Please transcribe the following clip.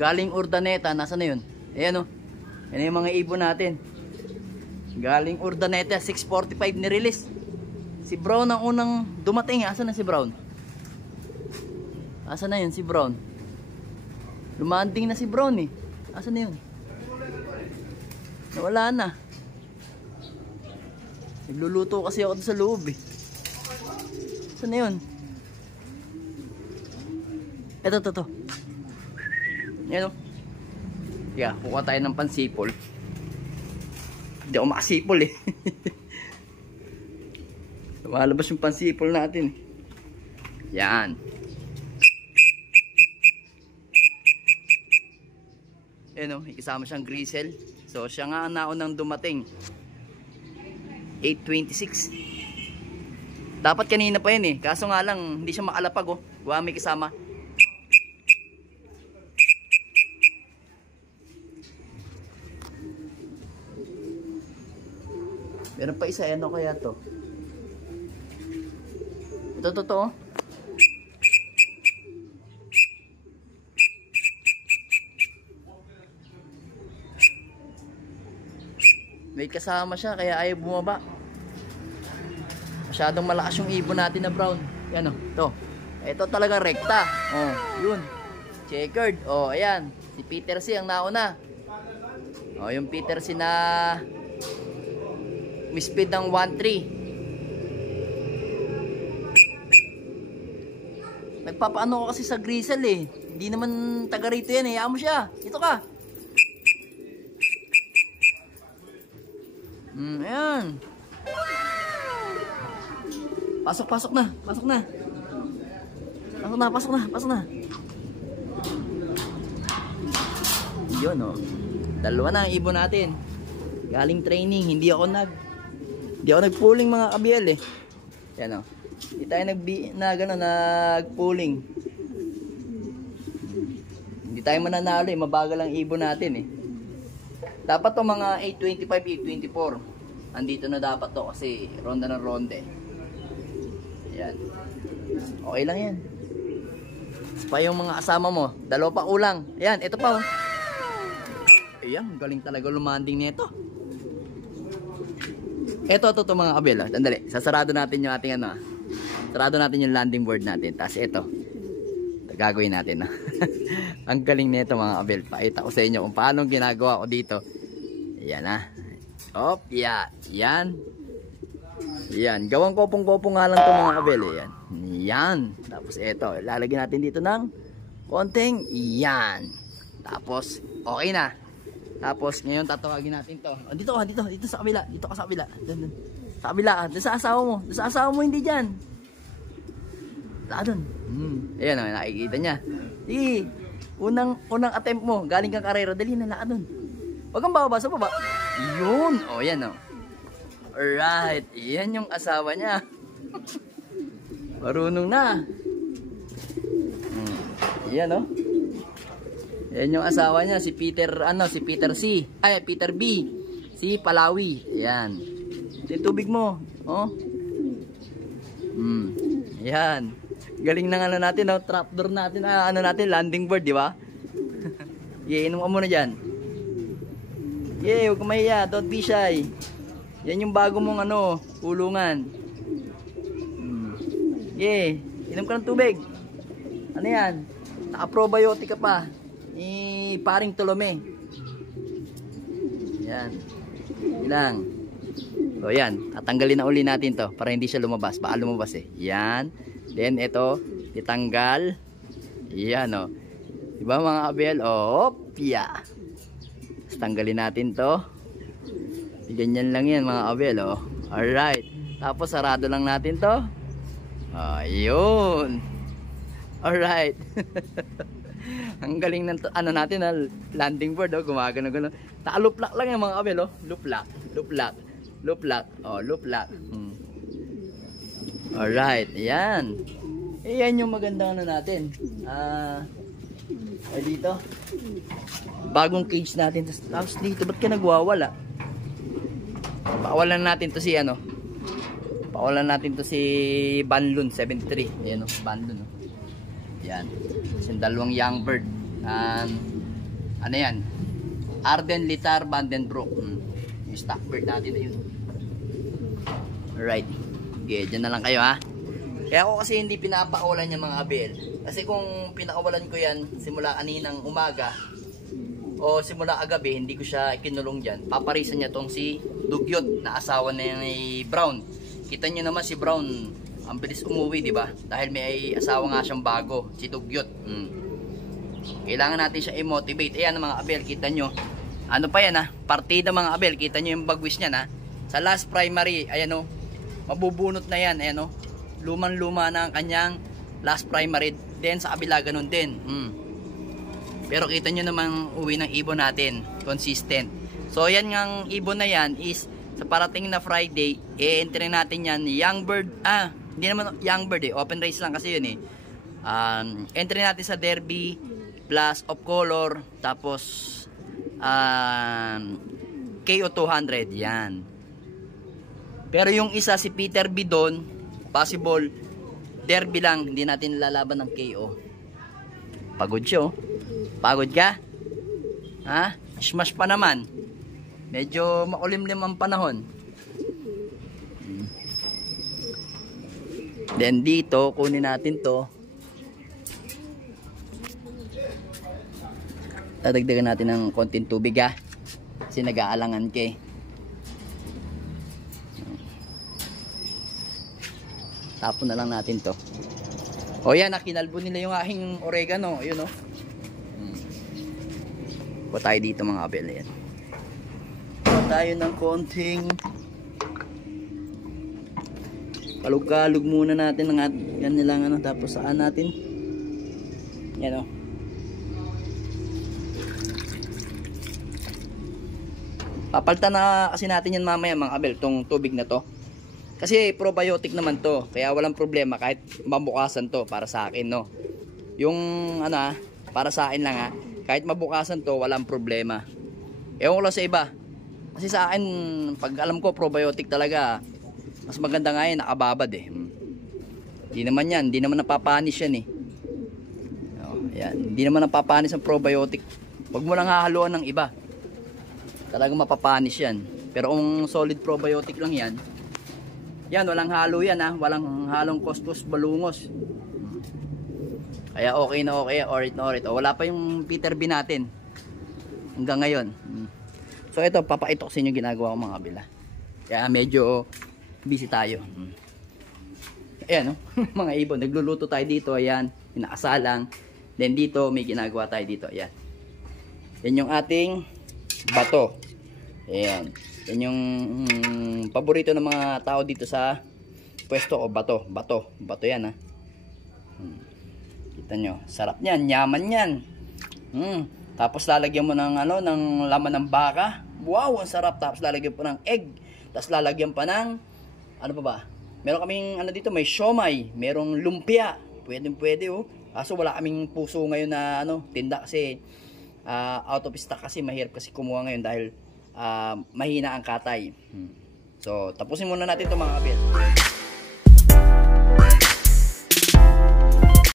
Galing Urdaneta. Nasa na yun? Ayan o. Yan yung mga ibon natin. Galing Urdaneta. 6:45 ni-release. Si Brown ang unang dumating. Asa na si Brown? Asa na yun si Brown? Lumanding na si Brown eh. Asa na yun? Nawala na. Nagluluto kasi ako sa loob eh. Asa na yun? Ito. Yan o. Yeah, kukuha tayo ng pansipol. Hindi ako makasipol eh. Lumalabas yung pansipol natin. Yan. Yan o, ikasama siyang grisel. So siya nga ang naunang dumating. 8:26. Dapat kanina pa yun eh. Kaso nga lang, hindi siya makalapag oh. Gawa may kasama. Meron pa isa, ano kaya to? Ito, totoo. May kasama siya, kaya ayaw bumaba. Masyadong malakas yung ibon natin na brown. Yan o, ito. Ito talaga rekta. Oh, yun. Checkered. Oh, ayan. Si Peter C ang nauna. Oh, yung Peter C na may speed ng 1.3. Nagpapaano ko kasi sa grisel eh. Hindi naman taga rito yan eh. Hayaan mo siya. Ito ka. Ayan. Pasok na. Pasok na. Yun oh. Dalawa na ang ibon natin. Galing training. Hindi ako nagpooling mga kabiel eh. Yan oh. Hindi tayo nagpooling. Hindi tayo mananalo eh. Mabagal ang ibon natin eh. Dapat to mga 8.25, 8.24. Andito na dapat to kasi ronda ng ronde. Yan. Okay lang yan. Pa yung mga kasama mo. Dalawa pa kulang. Yan, ito pa oh. Ayan, galing talaga lumanding nito. Ito mga kabel. Sandali, sasarado natin yung ating ano. Sarado natin yung landing board natin. Tapos ito. Gagawin natin. Ang galing nito mga kabel. Pakita ko sa inyo kung paano ginagawa ko dito. Ayan ha. Op, yan. Yan. Gawang kopong-kopong nga lang ito mga kabel. Yan. Tapos ito. Lalagyan natin dito ng konting yan. Tapos, okay na. Tapos, ngayon tatawagin natin to. Oh, dito sa kabila. Dito ka sa kabila. Doon. Sa kabila. Doon sa asawa mo. Doon sa asawa mo, hindi dyan. Doon. Ayan o, nakikita niya. Sige. Unang attempt mo. Galing kang karera. Dali na laka doon. Huwag kang bababa sa baba. Yun. O, yan o. Alright. Yan yung asawa niya. Marunong na. Yan o. Yan yung asawa niya. Si Peter C. Ay, Peter B. Si Palawi. Yan. Yung tubig mo. Oh. Yan. Galing ng ano natin, no? Trapdoor natin, landing board, di ba? Inom ka muna dyan. Huwag ka mahiya, don't be shy. Yan yung bago mong kulungan. Inom ka ng tubig. Ano yan? Naka-probiotic ka pa. Paring Tolome. Yan. Ilang. So yan, tatanggalin na uli natin to para hindi siya lumabas. Baka lumabas eh. Yan. Then ito, itanggal. Yan o. Diba mga kabel? Opya. Tanggalin natin to. Ganyan lang yan mga kabel. Alright. Tapos sarado lang natin to. Ayun. Alright. Ang galing ng natin landing board gumagano. Luplak lang yan mga kabel. Luplak. Luplak. Alright, ayan. Ayan yung magandang natin. Ay dito. Bagong cage natin. Tapos dito, ba't ka nagwawala? Pakawalan natin to si Pakawalan natin to si Banlun 73. Ayan Banlun. Ayan. Yung dalawang young bird. Ano yan? Arden Litar Vandenbroek. Yung stock bird natin na yun. Alright. Okay, dyan na lang kayo ha. Kaya ako kasi hindi pinapakawalan yung mga abel. Kasi kung pinakawalan ko yan simula kaninang umaga o simula agabi, hindi ko siya kinulong dyan. Paparisan niya tong si Dugyot na asawa na ni Brown. Kita nyo naman si Brown, ang bilis umuwi, di ba? Dahil may asawa nga siyang bago, si Dugyot. Kailangan natin siya i-motivate. Ayan mga abel, kita nyo. Ano pa yan ha? Partida mga abel, kita nyo yung bagwis niya na. Sa last primary, ayan o. Mabubunot na yan, ayan o. Lumang-luma na ang kanyang last primary. Then sa kabila ganun din. Pero kita nyo namang uwi ng ibon natin. Consistent. So yan ngang ibon na yan is sa parating na Friday, i-entry natin yan. Young bird, hindi naman young bird eh. Open race lang kasi yun eh. Entry natin sa Derby plus of color. Tapos KO 200 yan. Pero yung isa si Peter Bidon, possible Derby lang, hindi natin lalaban ng KO. Pagod siya oh. Pagod ka? Ha? Smash pa naman. Medyo makulimlim ang panahon. Then dito, kunin natin to. Dadagdagan natin ng konting tubig ha. Kasi nag-aalangan ka eh. Tapon na lang natin to. O yan, kinalbo nila yung aking oregano. Yun o. Kuha tayo dito mga abel. Yan. Kuha tayo ng konting kalug-kalug muna natin ng yan nilang ano. Tapos saan natin? Yan o. Papaltan na kasi natin yan mamaya mga abel. Tong tubig na to. Kasi probiotic naman to, kaya walang problema kahit mabukasan to para sa akin, no. Yung ano para sa akin lang ha, kahit mabukasan to, walang problema. Ewan ko lang sa iba. Kasi sa akin, pag alam ko probiotic talaga, mas maganda nga yun, nakababad eh. Hindi naman yan, hindi naman napapanis yan eh. Yan, hindi naman napapanis ang probiotic. Huwag mo lang hahaluan ng iba. Talagang mapapanis yan. Pero kung solid probiotic lang yan, yan, walang halo yan ha. Walang halong kuskus balungos. Kaya okay na okay, orit na orit. O, wala pa yung Peter B natin. Hanggang ngayon. So ito, papakita ko sa inyo ginagawa ko mga kabila. Kaya medyo busy tayo. Ayan, no? Mga ibon. Nagluluto tayo dito. Ayan, inaasalang. Then dito, may ginagawa tayo dito. Ayan. Yan yung ating bato. Ayan. Yan yung paborito ng mga tao dito sa pwesto o bato. Bato yan ha. Kita nyo. Sarap yan. Yaman yan. Tapos lalagyan mo ng, ano, ng laman ng baka. Wow, ang sarap. Tapos lalagyan pa ng egg. Tapos lalagyan pa ng, ano pa ba? Meron kaming, ano dito, may siomay. Merong lumpia. Pwede oh. Kaso wala kaming puso ngayon na, ano, tinda kasi out of stock kasi mahirap kasi kumuha ngayon dahil mahina ang katay. So tapusin muna natin ito mga kabel.